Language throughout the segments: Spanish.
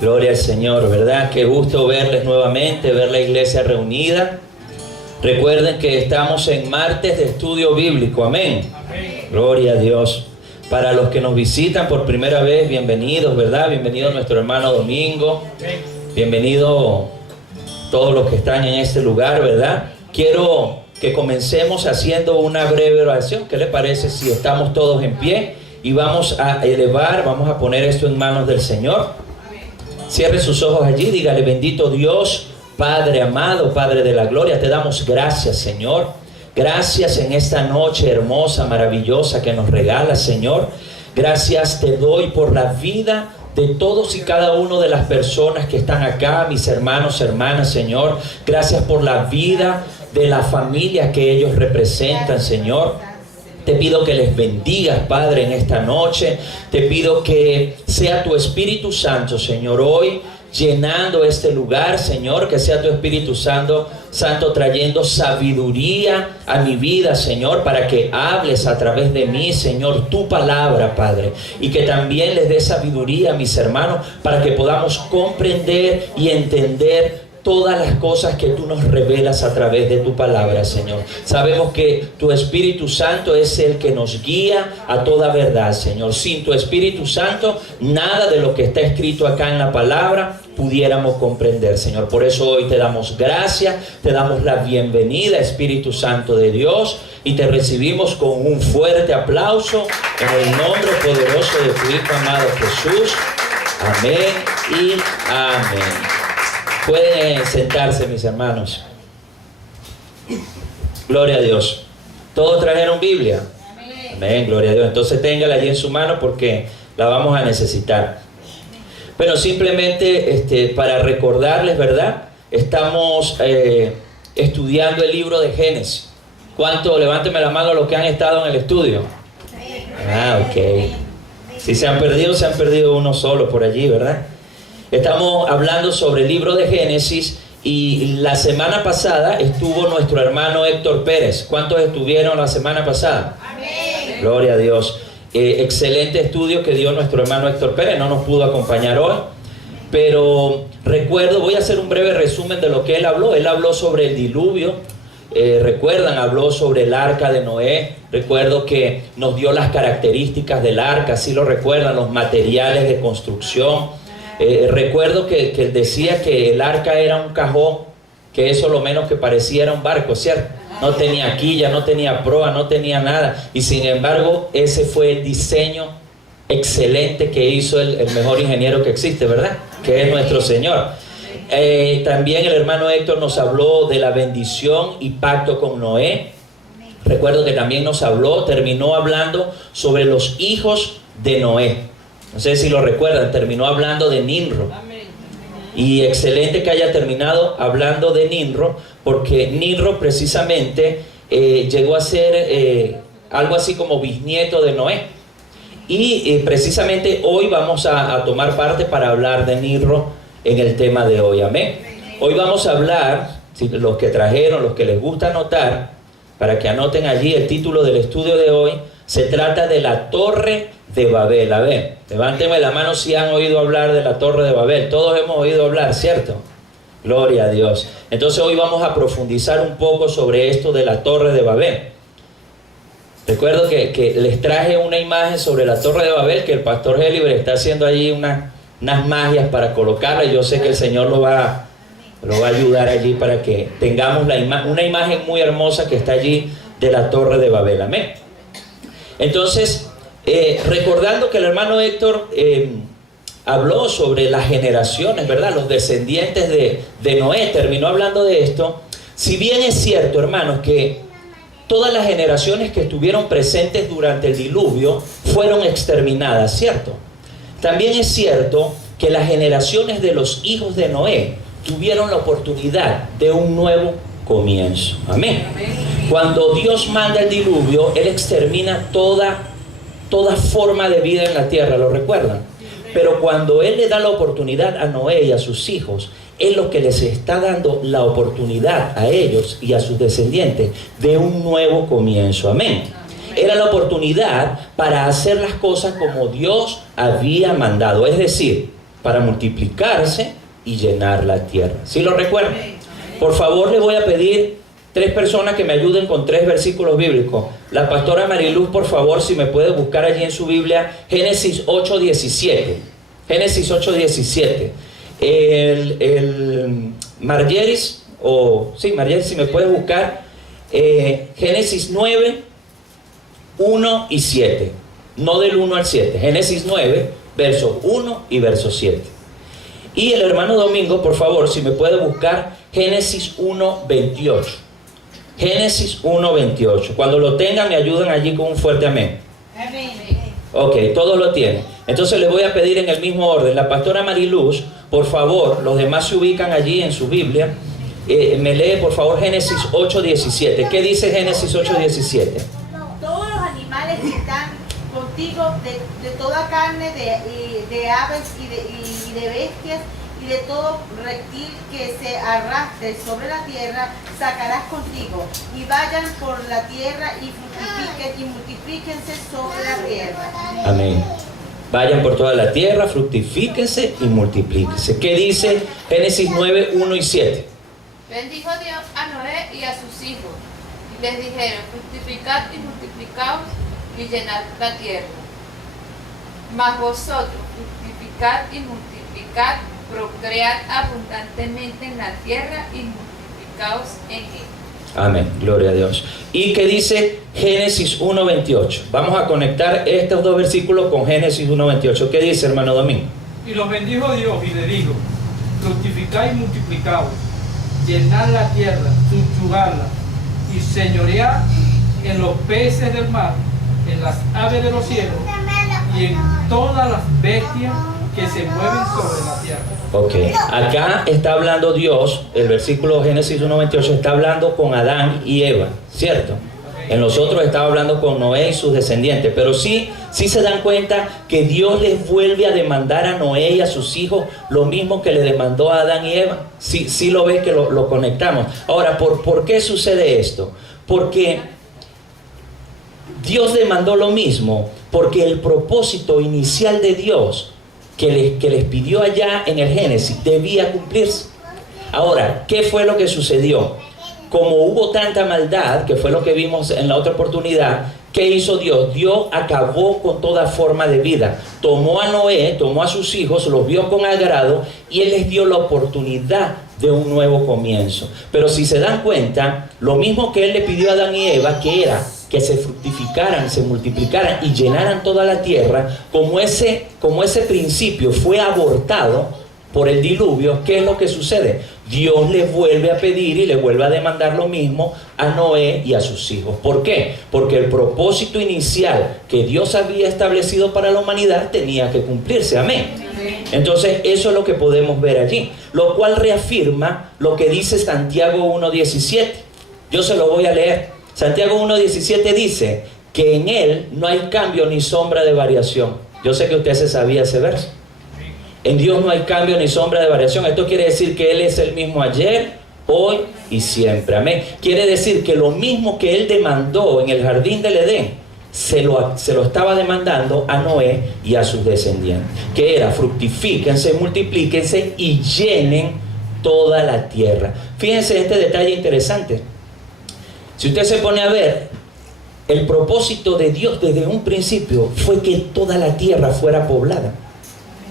Gloria al Señor, ¿verdad? Qué gusto verles nuevamente, ver la iglesia reunida. Recuerden que estamos en martes de estudio bíblico, amén. Gloria a Dios. Para los que nos visitan por primera vez, bienvenidos, ¿verdad? Bienvenido nuestro hermano Domingo. Bienvenido todos los que están en este lugar, ¿verdad? Quiero que comencemos haciendo una breve oración. ¿Qué le parece si estamos todos en pie? Y vamos a elevar, vamos a poner esto en manos del Señor. Cierre sus ojos allí, dígale: bendito Dios, Padre amado, Padre de la gloria, te damos gracias, Señor. Gracias en esta noche hermosa, maravillosa que nos regalas, Señor. Gracias te doy por la vida de todos y cada uno de las personas que están acá, mis hermanos, hermanas, Señor. Gracias por la vida de la familia que ellos representan, Señor. Te pido que les bendigas, Padre, en esta noche. Te pido que sea tu Espíritu Santo, Señor, hoy llenando este lugar, Señor. Que sea tu Espíritu Santo trayendo sabiduría a mi vida, Señor, para que hables a través de mí, Señor, tu palabra, Padre. Y que también les dé sabiduría a mis hermanos para que podamos comprender y entender todas las cosas que tú nos revelas a través de tu palabra, Señor. Sabemos que tu Espíritu Santo es el que nos guía a toda verdad, Señor. Sin tu Espíritu Santo, nada de lo que está escrito acá en la palabra pudiéramos comprender, Señor. Por eso hoy te damos gracias, te damos la bienvenida, Espíritu Santo de Dios, y te recibimos con un fuerte aplauso en el nombre poderoso de tu Hijo amado Jesús. Amén y amén. Pueden sentarse, mis hermanos. Gloria a Dios. ¿Todos trajeron Biblia? Amén. Amén, gloria a Dios. Entonces téngala allí en su mano porque la vamos a necesitar. Bueno, simplemente para recordarles, ¿verdad? Estamos estudiando el libro de Génesis. ¿Cuánto? Levánteme la mano los que han estado en el estudio. Ah, ok. Si se han perdido uno solo por allí, ¿verdad? Estamos hablando sobre el libro de Génesis y la semana pasada estuvo nuestro hermano Héctor Pérez. ¿Cuántos estuvieron la semana pasada? Amén. Gloria a Dios. Excelente estudio que dio nuestro hermano Héctor Pérez. No nos pudo acompañar hoy, pero recuerdo, voy a hacer un breve resumen de lo que él habló. Él habló sobre el diluvio. Recuerdan, habló sobre el arca de Noé. Recuerdo que nos dio las características del arca, si lo recuerdan, los materiales de construcción. Recuerdo que él decía que el arca era un cajón, que eso lo menos que parecía era un barco, ¿cierto? No tenía quilla, no tenía proa, no tenía nada. Y sin embargo, ese fue el diseño excelente que hizo el mejor ingeniero que existe, ¿verdad? Que es nuestro Señor. También el hermano Héctor nos habló de la bendición y pacto con Noé. Recuerdo que también terminó hablando sobre los hijos de Noé. No sé si lo recuerdan, terminó hablando de Nimrod. Y excelente que haya terminado hablando de Nimrod, porque Nimrod precisamente llegó a ser algo así como bisnieto de Noé. Y precisamente hoy vamos a tomar parte para hablar de Nimrod en el tema de hoy. Amén. Hoy vamos a hablar, los que trajeron, los que les gusta anotar, para que anoten allí el título del estudio de hoy. Se trata de la Torre de Babel. A ver, levánteme la mano si han oído hablar de la Torre de Babel. Todos hemos oído hablar, ¿cierto? Gloria a Dios. Entonces hoy vamos a profundizar un poco sobre esto de la Torre de Babel. Recuerdo que les traje una imagen sobre la Torre de Babel, que el pastor Heliber está haciendo allí unas magias para colocarla. Y yo sé que el Señor lo va a ayudar allí para que tengamos una imagen muy hermosa que está allí de la Torre de Babel. Amén. Entonces, recordando que el hermano Héctor habló sobre las generaciones, ¿verdad? Los descendientes de Noé, terminó hablando de esto. Si bien es cierto, hermanos, que todas las generaciones que estuvieron presentes durante el diluvio fueron exterminadas, ¿cierto? También es cierto que las generaciones de los hijos de Noé tuvieron la oportunidad de un nuevo comienzo. Amén. Cuando Dios manda el diluvio, Él extermina toda forma de vida en la tierra, ¿lo recuerdan? Pero cuando Él le da la oportunidad a Noé y a sus hijos, Él lo que les está dando la oportunidad a ellos y a sus descendientes de un nuevo comienzo. Amén. Era la oportunidad para hacer las cosas como Dios había mandado. Es decir, para multiplicarse y llenar la tierra. ¿Sí lo recuerdan? Por favor, les voy a pedir 3 personas que me ayuden con 3 versículos bíblicos. La pastora Mariluz, por favor, si me puede buscar allí en su Biblia, Génesis 8:17. Génesis 8:17. Margeris, Margeris, si me puede buscar, Génesis 9, 1 y 7. No del 1 al 7. Génesis 9, versos 1 y verso 7. Y el hermano Domingo, por favor, si me puede buscar Génesis 1:28. Génesis 1:28. Cuando lo tengan, me ayudan allí con un fuerte amén. Amén. Ok, todos lo tienen. Entonces les voy a pedir en el mismo orden. La pastora Mariluz, por favor, los demás se ubican allí en su Biblia. Me lee, por favor, Génesis 8:17. ¿Qué dice Génesis 8:17? Todos los animales que están contigo, de toda carne, de aves y de bestias, y de todo reptil que se arrastre sobre la tierra, sacarás contigo, y vayan por la tierra y fructifiquen y multiplíquense sobre la tierra. Amén. Vayan por toda la tierra, fructifíquense y multiplíquense. ¿Qué dice Génesis 9, 1 y 7? Bendijo Dios a Noé y a sus hijos, y les dijeron: fructificad y multiplicaos y llenad la tierra. Mas vosotros fructificad y multiplicad, procread abundantemente en la tierra y multiplicaos en ella. Amén, gloria a Dios. ¿Y qué dice Génesis 1:28? Vamos a conectar estos 2 versículos con Génesis 1:28. ¿Qué dice, hermano Domingo? Y los bendijo Dios y le dijo: fructificad y multiplicaos, llenad la tierra, subyugadla y señoread en los peces del mar, en las aves de los cielos y en todas las bestias que se mueven sobre la tierra. Ok, acá está hablando Dios, el versículo Génesis 1:28 está hablando con Adán y Eva, ¿cierto? En los otros estaba hablando con Noé y sus descendientes, pero sí se dan cuenta que Dios les vuelve a demandar a Noé y a sus hijos lo mismo que le demandó a Adán y Eva. Sí lo ves que lo conectamos. Ahora, ¿por qué sucede esto? Porque Dios demandó lo mismo, porque el propósito inicial de Dios que les pidió allá en el Génesis debía cumplirse. Ahora, ¿qué fue lo que sucedió? Como hubo tanta maldad, que fue lo que vimos en la otra oportunidad, ¿qué hizo Dios? Dios acabó con toda forma de vida. Tomó a Noé, tomó a sus hijos, los vio con agrado y Él les dio la oportunidad de un nuevo comienzo. Pero si se dan cuenta, lo mismo que Él le pidió a Adán y Eva, que era que se fructificaran, se multiplicaran y llenaran toda la tierra, como ese principio fue abortado por el diluvio, ¿qué es lo que sucede? Dios les vuelve a pedir y les vuelve a demandar lo mismo a Noé y a sus hijos. ¿Por qué? Porque el propósito inicial que Dios había establecido para la humanidad tenía que cumplirse. Amén. Entonces eso es lo que podemos ver allí, lo cual reafirma lo que dice Santiago 1:17. Yo se lo voy a leer. Santiago 1:17 dice que en Él no hay cambio ni sombra de variación. Yo sé que usted se sabía ese verso. En Dios no hay cambio ni sombra de variación. Esto quiere decir que Él es el mismo ayer, hoy y siempre. Amén. Quiere decir que lo mismo que Él demandó en el jardín del Edén, se lo estaba demandando a Noé y a sus descendientes. Que era: fructifíquense, multiplíquense y llenen toda la tierra. Fíjense este detalle interesante. Si usted se pone a ver, el propósito de Dios desde un principio fue que toda la tierra fuera poblada.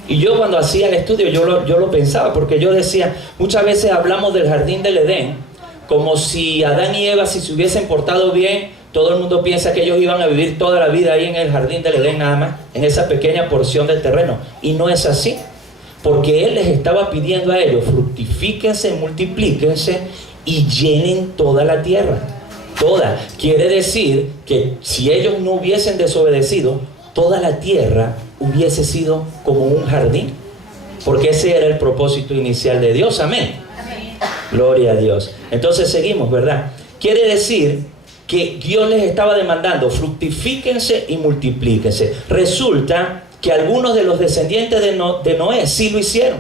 Y yo cuando hacía el estudio, yo lo pensaba, porque yo decía, muchas veces hablamos del jardín del Edén, como si Adán y Eva, si se hubiesen portado bien, todo el mundo piensa que ellos iban a vivir toda la vida ahí en el jardín del Edén nada más, en esa pequeña porción del terreno. Y no es así, porque Él les estaba pidiendo a ellos: fructifíquense, multiplíquense y llenen toda la tierra. Toda. Quiere decir que si ellos no hubiesen desobedecido, toda la tierra hubiese sido como un jardín, porque ese era el propósito inicial de Dios. Amén. Amén. Gloria a Dios. Entonces seguimos, ¿verdad? Quiere decir que Dios les estaba demandando: fructifíquense y multiplíquense. Resulta que algunos de los descendientes de Noé sí lo hicieron.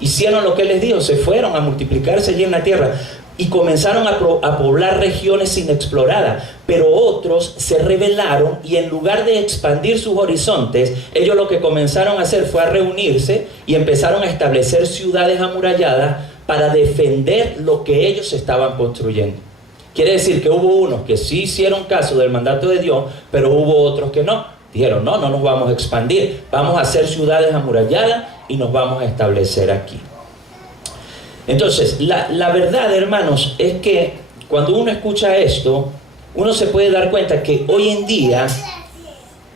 Hicieron lo que Él les dijo, se fueron a multiplicarse allí en la tierra. y comenzaron a poblar regiones inexploradas, pero otros se rebelaron y en lugar de expandir sus horizontes, ellos lo que comenzaron a hacer fue a reunirse y empezaron a establecer ciudades amuralladas para defender lo que ellos estaban construyendo. Quiere decir que hubo unos que sí hicieron caso del mandato de Dios, pero hubo otros que no. Dijeron, no nos vamos a expandir, vamos a hacer ciudades amuralladas y nos vamos a establecer aquí. Entonces, la verdad, hermanos, es que cuando uno escucha esto, uno se puede dar cuenta que hoy en día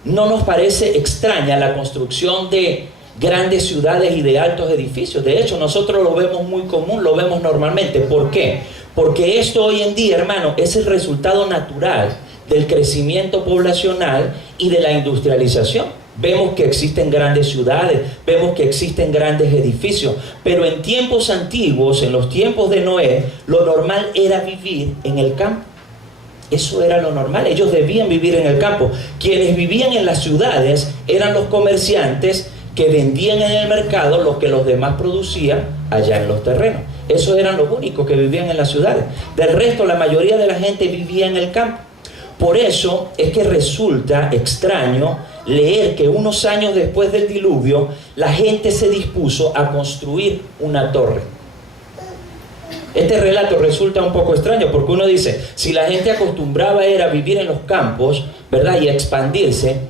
no nos parece extraña la construcción de grandes ciudades y de altos edificios. De hecho, nosotros lo vemos muy común, lo vemos normalmente. ¿Por qué? Porque esto hoy en día, hermano, es el resultado natural del crecimiento poblacional y de la industrialización. Vemos que existen grandes ciudades, vemos que existen grandes edificios, pero en tiempos antiguos, en los tiempos de Noé, lo normal era vivir en el campo. Eso era lo normal, ellos debían vivir en el campo. Quienes vivían en las ciudades eran los comerciantes que vendían en el mercado lo que los demás producían allá en los terrenos. Esos eran los únicos que vivían en las ciudades. Del resto, la mayoría de la gente vivía en el campo. Por eso es que resulta extraño leer que unos años después del diluvio, la gente se dispuso a construir una torre. Este relato resulta un poco extraño porque uno dice, si la gente acostumbraba era a vivir en los campos, ¿verdad? Y a expandirse,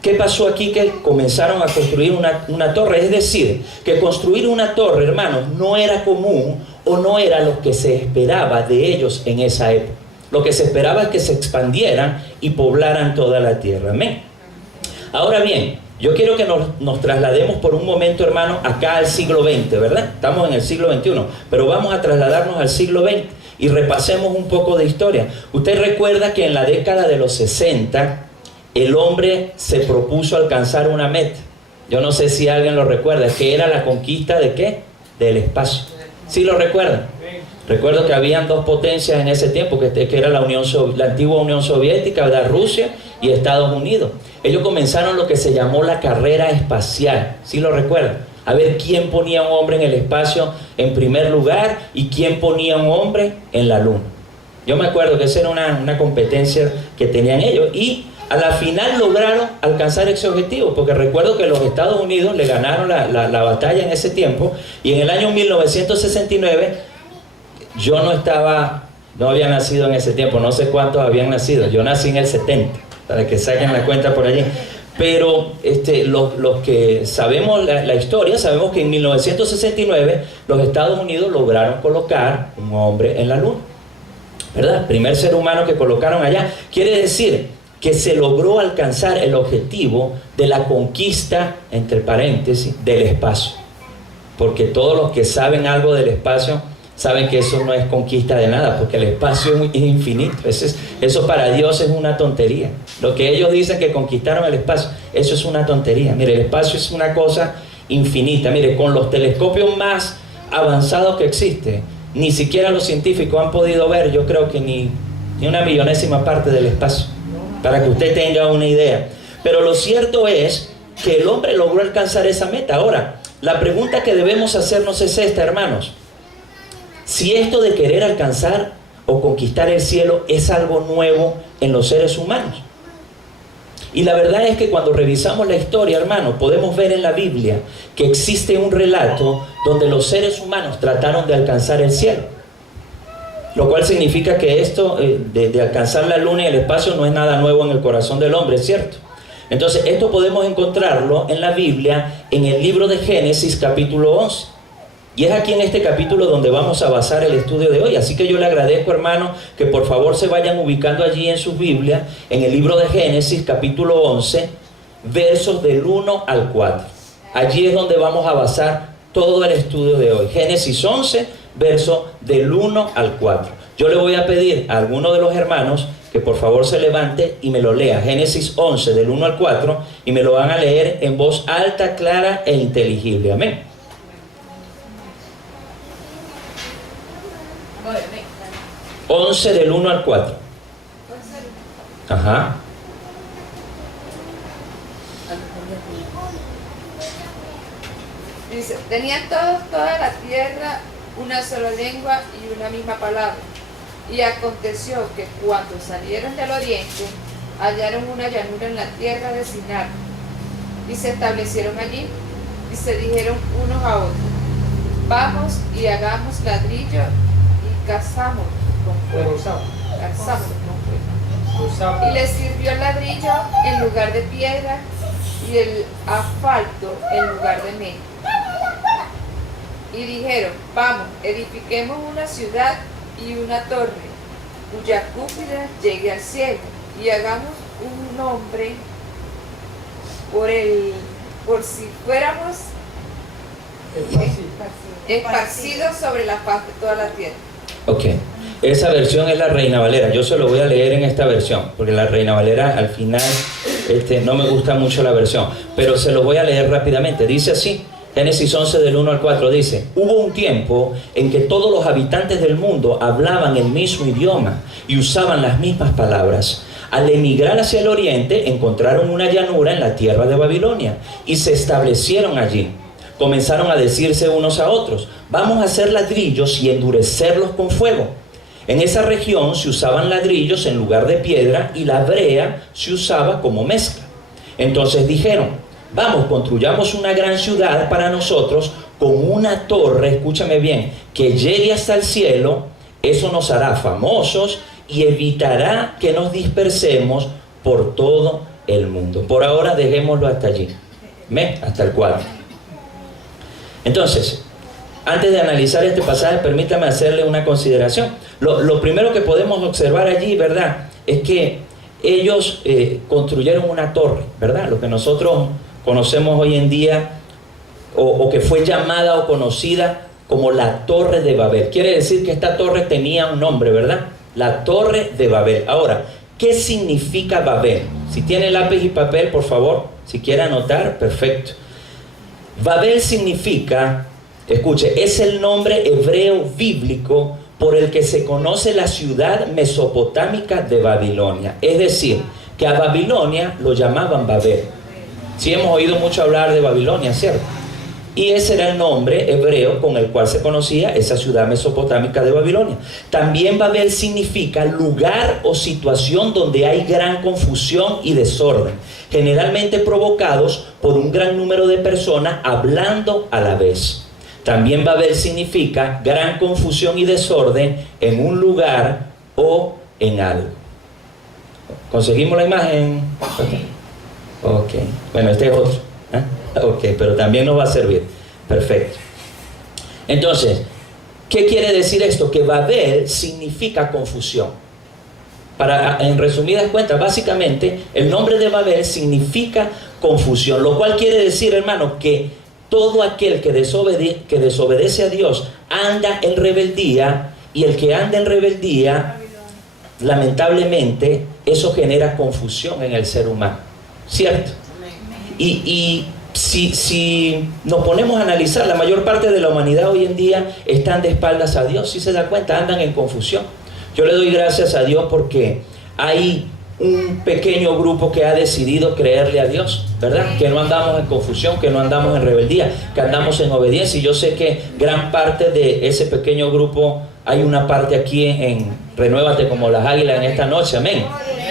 ¿qué pasó aquí? Que comenzaron a construir una torre. Es decir, que construir una torre, hermanos, no era común o no era lo que se esperaba de ellos en esa época. Lo que se esperaba es que se expandieran y poblaran toda la tierra. Amén. Ahora bien, yo quiero que nos traslademos por un momento, hermano, acá al siglo XX, ¿verdad? Estamos en el siglo XXI, pero vamos a trasladarnos al siglo XX y repasemos un poco de historia. Usted recuerda que en la década de los 60, el hombre se propuso alcanzar una meta. Yo no sé si alguien lo recuerda, que era la conquista ¿de qué? Del espacio. ¿Sí lo recuerdan? Recuerdo que habían dos potencias en ese tiempo, que era la antigua Unión Soviética, ¿verdad? Rusia y Estados Unidos. Ellos comenzaron lo que se llamó la carrera espacial. ¿Sí lo recuerdan? A ver quién ponía a un hombre en el espacio en primer lugar y quién ponía a un hombre en la luna. Yo me acuerdo que esa era una competencia que tenían ellos y a la final lograron alcanzar ese objetivo, porque recuerdo que los Estados Unidos le ganaron la batalla en ese tiempo y en el año 1969 yo no había nacido en ese tiempo, no sé cuántos habían nacido, yo nací en el 70, para que saquen la cuenta por allí. Pero los que sabemos la historia, sabemos que en 1969 los Estados Unidos lograron colocar un hombre en la luna, ¿verdad? Primer ser humano que colocaron allá. Quiere decir que se logró alcanzar el objetivo de la conquista, entre paréntesis, del espacio. Porque todos los que saben algo del espacio saben que eso no es conquista de nada, porque el espacio es infinito. Eso para Dios es una tontería. Lo que ellos dicen que conquistaron el espacio, eso es una tontería. Mire, el espacio es una cosa infinita. Mire, con los telescopios más avanzados que existen, ni siquiera los científicos han podido ver, yo creo que ni una millonésima parte del espacio, para que usted tenga una idea. Pero lo cierto es que el hombre logró alcanzar esa meta. Ahora, la pregunta que debemos hacernos es esta, hermanos. Si esto de querer alcanzar o conquistar el cielo es algo nuevo en los seres humanos. Y la verdad es que cuando revisamos la historia, hermano, podemos ver en la Biblia que existe un relato donde los seres humanos trataron de alcanzar el cielo. Lo cual significa que esto de alcanzar la luna y el espacio no es nada nuevo en el corazón del hombre, ¿es cierto? Entonces esto podemos encontrarlo en la Biblia, en el libro de Génesis capítulo 11. Y es aquí en este capítulo donde vamos a basar el estudio de hoy. Así que yo le agradezco, hermano, que por favor se vayan ubicando allí en sus Biblias, en el libro de Génesis, capítulo 11, versos del 1 al 4. Allí es donde vamos a basar todo el estudio de hoy. Génesis 11, versos del 1 al 4. Yo le voy a pedir a alguno de los hermanos que por favor se levante y me lo lea. Génesis 11, del 1 al 4, y me lo van a leer en voz alta, clara e inteligible. Amén. 11 del 1 al 4. Ajá. Dice, tenían toda la tierra una sola lengua y una misma palabra. Y aconteció que cuando salieron del oriente, hallaron una llanura en la tierra de Sinar, y se establecieron allí, y se dijeron unos a otros: vamos y hagamos ladrillo y cazámoslo con fuego. Y les sirvió el ladrillo en lugar de piedra y el asfalto en lugar de medio. Y dijeron: vamos, edifiquemos una ciudad y una torre, cuya cúpula llegue al cielo, y hagamos un nombre por si fuéramos esparcidos sobre la faz de toda la tierra. Ok, esa versión es la Reina Valera. Yo se lo voy a leer en esta versión, porque la Reina Valera al final no me gusta mucho la versión, pero se lo voy a leer rápidamente. Dice así, Génesis 11 del 1 al 4 dice: hubo un tiempo en que todos los habitantes del mundo hablaban el mismo idioma y usaban las mismas palabras. Al emigrar hacia el oriente, encontraron una llanura en la tierra de Babilonia y se establecieron allí. Comenzaron a decirse unos a otros: vamos a hacer ladrillos y endurecerlos con fuego. En esa región se usaban ladrillos en lugar de piedra y la brea se usaba como mezcla. Entonces dijeron: vamos, construyamos una gran ciudad para nosotros con una torre, escúchame bien, que llegue hasta el cielo. Eso nos hará famosos y evitará que nos dispersemos por todo el mundo. Por ahora dejémoslo hasta allí. Hasta el 4. Entonces, antes de analizar este pasaje, permítame hacerle una consideración. Lo primero que podemos observar allí, ¿verdad?, es que ellos construyeron una torre, ¿verdad? Lo que nosotros conocemos hoy en día, o que fue llamada o conocida como la Torre de Babel. Quiere decir que esta torre tenía un nombre, ¿verdad? La Torre de Babel. Ahora, ¿qué significa Babel? Si tiene lápiz y papel, por favor, si quiere anotar, perfecto. Babel significa, escuche, es el nombre hebreo bíblico por el que se conoce la ciudad mesopotámica de Babilonia. Es decir, que a Babilonia lo llamaban Babel. Sí hemos oído mucho hablar de Babilonia, ¿cierto? Y ese era el nombre hebreo con el cual se conocía esa ciudad mesopotámica de Babilonia. También Babel significa lugar o situación donde hay gran confusión y desorden, generalmente provocados por un gran número de personas hablando a la vez. También Babel significa gran confusión y desorden en un lugar o en algo. ¿Conseguimos la imagen? Ok. Bueno, este es otro. Ok, pero también nos va a servir. Perfecto. Entonces, ¿qué quiere decir esto? Que Babel significa confusión. En resumidas cuentas, básicamente, el nombre de Babel significa confusión, lo cual quiere decir, hermano, que todo aquel que desobedece a Dios anda en rebeldía, y el que anda en rebeldía, lamentablemente, eso genera confusión en el ser humano. ¿Cierto? Y si nos ponemos a analizar, la mayor parte de la humanidad hoy en día están de espaldas a Dios. Si se da cuenta, andan en confusión. Yo le doy gracias a Dios porque hay un pequeño grupo que ha decidido creerle a Dios, ¿verdad? Que no andamos en confusión, que no andamos en rebeldía, que andamos en obediencia. Y yo sé que gran parte de ese pequeño grupo, hay una parte aquí en Renuévate como las águilas en esta noche. Amén.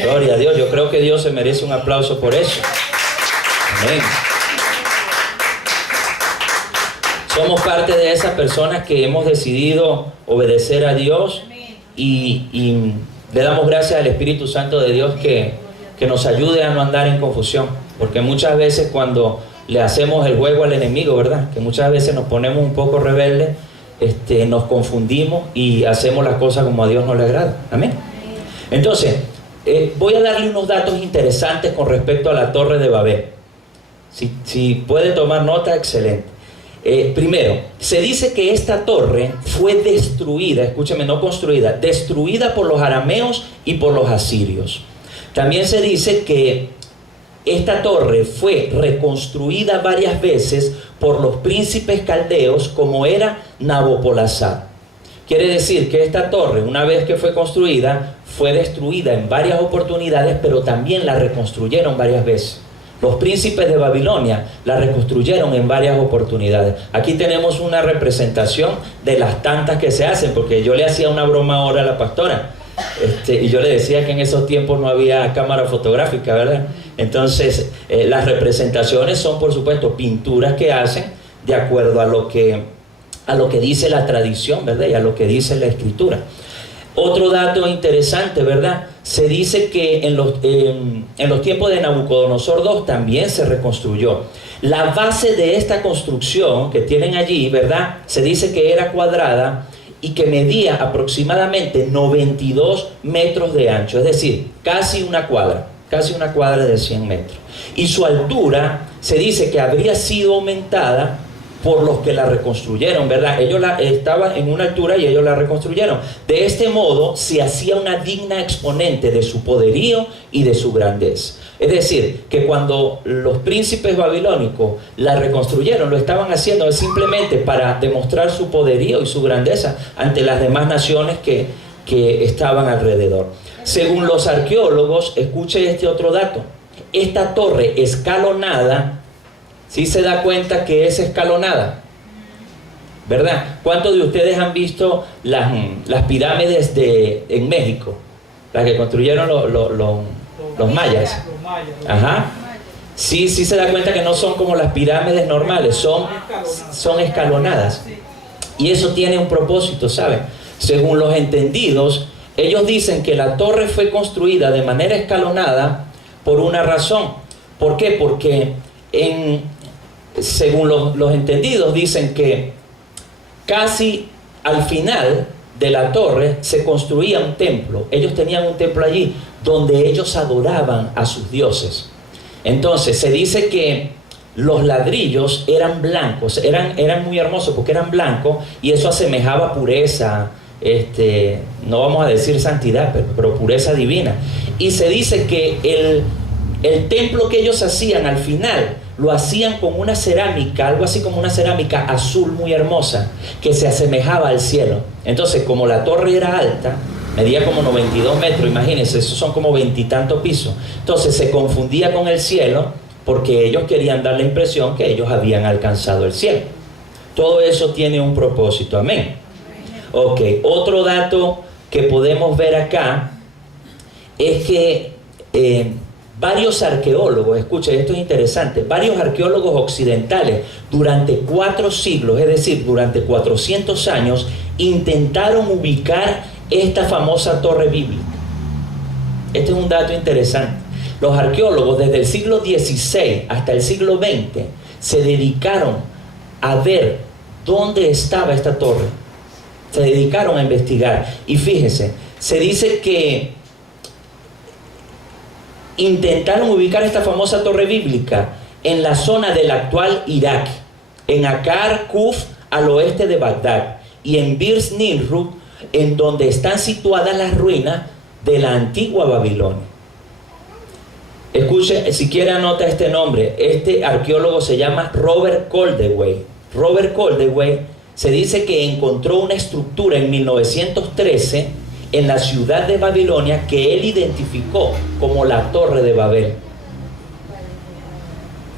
Gloria a Dios. Yo creo que Dios se merece un aplauso por eso. Amén. Somos parte de esas personas que hemos decidido obedecer a Dios y le damos gracias al Espíritu Santo de Dios que nos ayude a no andar en confusión, porque muchas veces cuando le hacemos el juego al enemigo, ¿verdad?, que muchas veces nos ponemos un poco rebeldes, nos confundimos y hacemos las cosas como a Dios no le agrada. Amén. Entonces, voy a darle unos datos interesantes con respecto a la Torre de Babel. Si puede tomar nota, excelente. Primero, se dice que esta torre fue destruida, escúcheme, no construida, destruida por los arameos y por los asirios. También se dice que esta torre fue reconstruida varias veces por los príncipes caldeos, como era Nabopolassar. Quiere decir que esta torre, una vez que fue construida, fue destruida en varias oportunidades, pero también la reconstruyeron varias veces. Los príncipes de Babilonia la reconstruyeron en varias oportunidades. Aquí tenemos una representación de las tantas que se hacen, porque yo le hacía una broma ahora a la pastora, y yo le decía que en esos tiempos no había cámara fotográfica, ¿verdad? Entonces, las representaciones son, por supuesto, pinturas que hacen de acuerdo a lo que dice la tradición, ¿verdad? Y a lo que dice la escritura. Otro dato interesante, ¿verdad? Se dice que en los tiempos de Nabucodonosor II también se reconstruyó. La base de esta construcción que tienen allí, ¿verdad? Se dice que era cuadrada y que medía aproximadamente 92 metros de ancho, es decir, casi una cuadra de 100 metros. Y su altura se dice que habría sido aumentada por los que la reconstruyeron, ¿verdad? Ellos estaban en una altura y ellos la reconstruyeron. De este modo se hacía una digna exponente de su poderío y de su grandeza. Es decir, que cuando los príncipes babilónicos la reconstruyeron, lo estaban haciendo simplemente para demostrar su poderío y su grandeza ante las demás naciones que estaban alrededor. Según los arqueólogos, escuche este otro dato, esta torre escalonada, ¿sí se da cuenta que es escalonada? ¿Verdad? ¿Cuántos de ustedes han visto las pirámides en México? Las que construyeron los mayas. Ajá. Sí se da cuenta que no son como las pirámides normales, son escalonadas. Y eso tiene un propósito, ¿saben? Según los entendidos, ellos dicen que la torre fue construida de manera escalonada por una razón. ¿Por qué? Porque según los entendidos dicen que casi al final de la torre se construía un templo. Ellos tenían un templo allí donde ellos adoraban a sus dioses. Entonces se dice que los ladrillos eran blancos, eran muy hermosos porque eran blancos y eso asemejaba pureza, no vamos a decir santidad, pero pureza divina. Y se dice que el templo que ellos hacían al final lo hacían con una cerámica, algo así como una cerámica azul muy hermosa, que se asemejaba al cielo. Entonces, como la torre era alta, medía como 92 metros, imagínense, esos son como 20 y tantos pisos. Entonces se confundía con el cielo porque ellos querían dar la impresión que ellos habían alcanzado el cielo. Todo eso tiene un propósito, amén. Ok, otro dato que podemos ver acá es que varios arqueólogos, escuchen, esto es interesante, varios arqueólogos occidentales durante 4 siglos, es decir, durante 400 años, intentaron ubicar esta famosa torre bíblica. Este es un dato interesante. Los arqueólogos desde el siglo XVI hasta el siglo XX se dedicaron a ver dónde estaba esta torre. Se dedicaron a investigar. Y fíjense, se dice que intentaron ubicar esta famosa torre bíblica en la zona del actual Irak, en Akkar Kuf al oeste de Bagdad y en Birs Nimrud, en donde están situadas las ruinas de la antigua Babilonia. Escuche, si quiere anota este nombre. Este arqueólogo se llama Robert Koldewey. Robert Koldewey se dice que encontró una estructura en 1913 en la ciudad de Babilonia que él identificó como la Torre de Babel.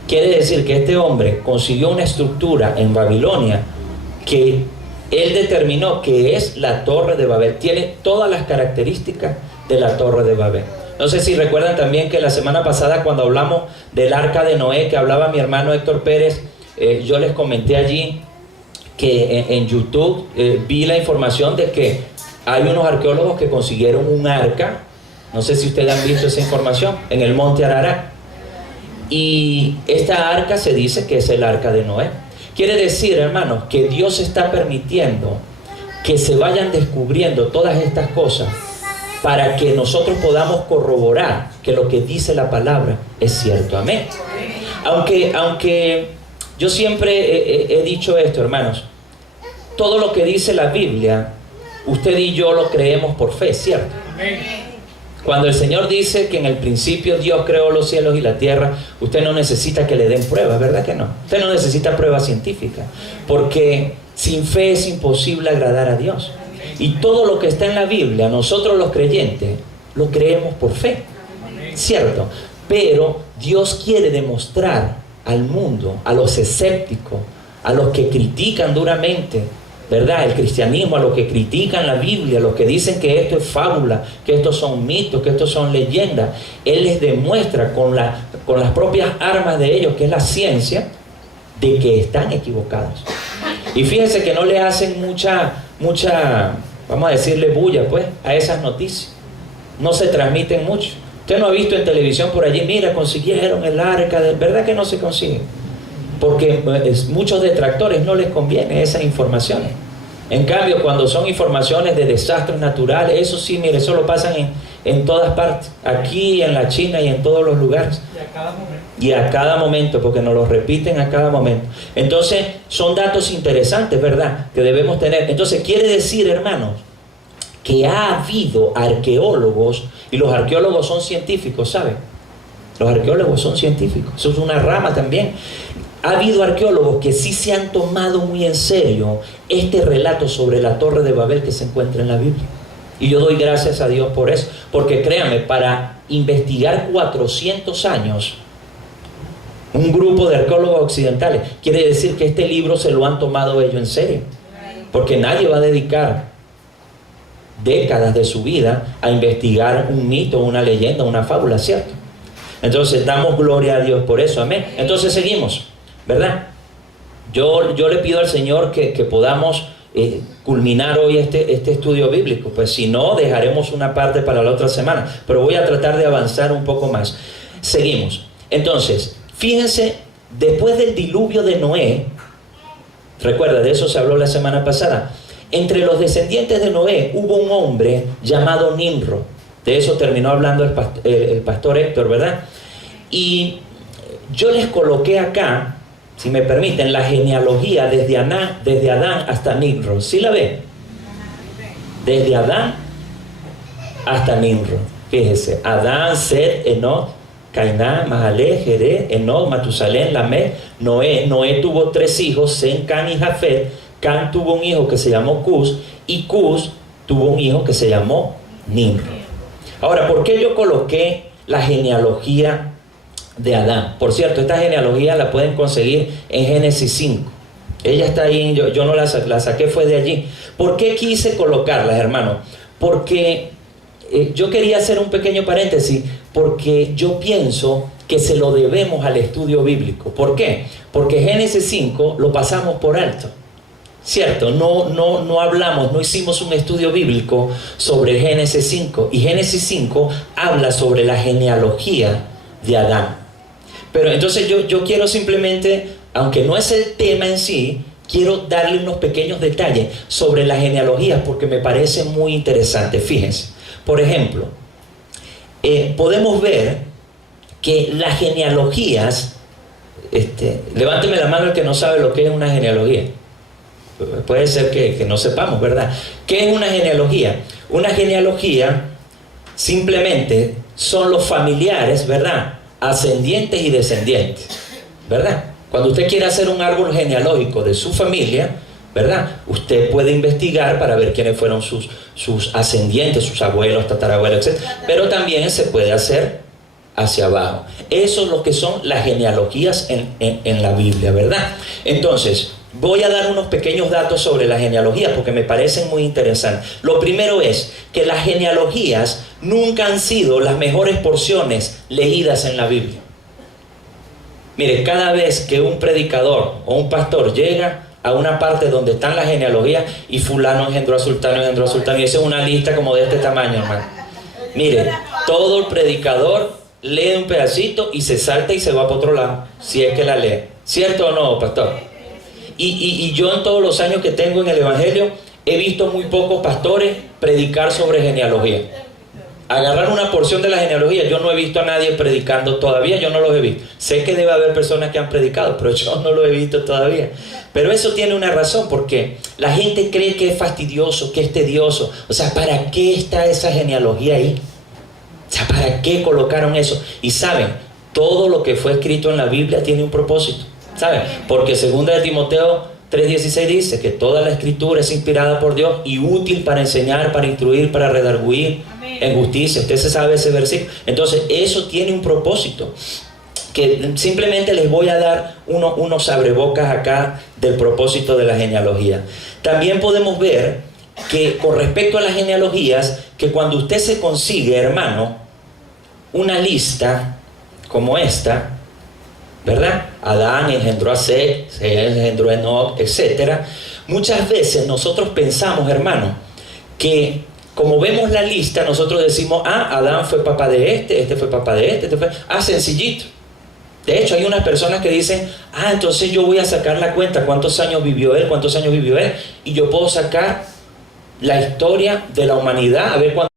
Quiere decir que este hombre consiguió una estructura en Babilonia que él determinó que es la Torre de Babel. Tiene todas las características de la Torre de Babel. No sé si recuerdan también que la semana pasada cuando hablamos del Arca de Noé, que hablaba mi hermano Héctor Pérez, yo les comenté allí que en YouTube vi la información de que hay unos arqueólogos que consiguieron un arca, no sé si ustedes han visto esa información, en el monte Ararat. Y esta arca se dice que es el Arca de Noé. Quiere decir, hermanos, que Dios está permitiendo que se vayan descubriendo todas estas cosas para que nosotros podamos corroborar que lo que dice la palabra es cierto. Amén. Aunque yo siempre he dicho esto, hermanos, todo lo que dice la Biblia, usted y yo lo creemos por fe, ¿cierto? Amén. Cuando el Señor dice que en el principio Dios creó los cielos y la tierra, usted no necesita que le den pruebas, ¿verdad que no? Usted no necesita pruebas científicas, porque sin fe es imposible agradar a Dios. Y todo lo que está en la Biblia, nosotros los creyentes, lo creemos por fe, ¿cierto? Pero Dios quiere demostrar al mundo, a los escépticos, a los que critican duramente, ¿verdad?, el cristianismo, a los que critican la Biblia, a los que dicen que esto es fábula, que estos son mitos, que estos son leyendas. Él les demuestra con las propias armas de ellos, que es la ciencia, de que están equivocados. Y fíjense que no le hacen mucha, vamos a decirle, bulla pues a esas noticias. No se transmiten mucho. Usted no ha visto en televisión por allí, mira, consiguieron el arca, ¿verdad que no se consigue? Porque muchos detractores no les conviene esas informaciones. En cambio, cuando son informaciones de desastres naturales, eso sí, mire, eso lo pasan en todas partes, aquí, en la China y en todos los lugares. Y a cada momento, porque nos lo repiten a cada momento. Entonces, son datos interesantes, ¿verdad?, que debemos tener. Entonces, quiere decir, hermanos, que ha habido arqueólogos, y los arqueólogos son científicos, ¿saben? Los arqueólogos son científicos, eso es una rama también. Ha habido arqueólogos que sí se han tomado muy en serio este relato sobre la Torre de Babel que se encuentra en la Biblia. Y yo doy gracias a Dios por eso, porque créanme, para investigar 400 años, un grupo de arqueólogos occidentales, quiere decir que este libro se lo han tomado ellos en serio, porque nadie va a dedicar décadas de su vida a investigar un mito, una leyenda, una fábula, ¿cierto? Entonces damos gloria a Dios por eso, amén. Entonces seguimos, ¿verdad? Yo le pido al Señor que podamos culminar hoy este estudio bíblico. Pues si no, dejaremos una parte para la otra semana, pero voy a tratar de avanzar un poco más. Seguimos. Entonces, fíjense, después del diluvio de Noé, recuerda, de eso se habló la semana pasada, entre los descendientes de Noé hubo un hombre llamado Nimrod. De eso terminó hablando el pastor Héctor, ¿verdad? Y yo les coloqué acá, si me permiten, la genealogía desde Adán hasta Nimrod. ¿Sí la ven? Desde Adán hasta Nimrod. Fíjese, Adán, Set, Enoch, Cainán, Mahalalel, Jared, Enoch, Matusalén, Lamec, Noé. Noé tuvo 3 hijos, Sem, Can y Jafet. Can tuvo un hijo que se llamó Cus, y Cus tuvo un hijo que se llamó Nimrod. Ahora, ¿por qué yo coloqué la genealogía de Adán? Por cierto, esta genealogía la pueden conseguir en Génesis 5. Ella está ahí, yo no la saqué, fue de allí. ¿Por qué quise colocarla, hermano? Porque yo quería hacer un pequeño paréntesis, porque yo pienso que se lo debemos al estudio bíblico. ¿Por qué? Porque Génesis 5 lo pasamos por alto. Cierto, no hablamos, no hicimos un estudio bíblico sobre Génesis 5. Y Génesis 5 habla sobre la genealogía de Adán. Pero entonces yo quiero simplemente, aunque no es el tema en sí, quiero darle unos pequeños detalles sobre las genealogías porque me parece muy interesante. Fíjense, por ejemplo, podemos ver que las genealogías, levánteme la mano el que no sabe lo que es una genealogía. Puede ser que no sepamos, ¿verdad? ¿Qué es una genealogía? Una genealogía simplemente son los familiares, ¿verdad?, ascendientes y descendientes, ¿verdad? Cuando usted quiere hacer un árbol genealógico de su familia, ¿verdad?, usted puede investigar para ver quiénes fueron sus ascendientes, sus abuelos, tatarabuelos, etc. Pero también se puede hacer hacia abajo. Eso es lo que son las genealogías en la Biblia, ¿verdad? Entonces, voy a dar unos pequeños datos sobre la genealogía porque me parecen muy interesantes. Lo primero es que las genealogías nunca han sido las mejores porciones leídas en la Biblia. Mire, cada vez que un predicador o un pastor llega a una parte donde están las genealogías y fulano engendró a sultano, y esa es una lista como de este tamaño, hermano. Mire, todo el predicador lee un pedacito y se salta y se va para otro lado, si es que la lee. ¿Cierto o no, pastor? Y yo en todos los años que tengo en el Evangelio he visto muy pocos pastores predicar sobre genealogía. Agarrar una porción de la genealogía, yo no he visto a nadie predicando todavía, yo no los he visto. Sé que debe haber personas que han predicado, pero yo no lo he visto todavía. Pero eso tiene una razón, porque la gente cree que es fastidioso, que es tedioso. O sea, ¿para qué está esa genealogía ahí? O sea, ¿para qué colocaron eso? Y saben, todo lo que fue escrito en la Biblia tiene un propósito. ¿Saben? Porque 2 de Timoteo 3:16 dice que toda la escritura es inspirada por Dios y útil para enseñar, para instruir, para redarguir en justicia. Usted se sabe ese versículo. Entonces eso tiene un propósito, que simplemente les voy a dar unos abrebocas acá del propósito de la genealogía. También podemos ver que con respecto a las genealogías, que cuando usted se consigue, hermano, una lista como esta, ¿verdad? Adán engendró a Set, Set engendró a Enoc, etc. Muchas veces nosotros pensamos, hermano, que como vemos la lista, nosotros decimos, Adán fue papá de este fue papá de este fue... sencillito. De hecho, hay unas personas que dicen, entonces yo voy a sacar la cuenta, cuántos años vivió él, y yo puedo sacar la historia de la humanidad, a ver cuánto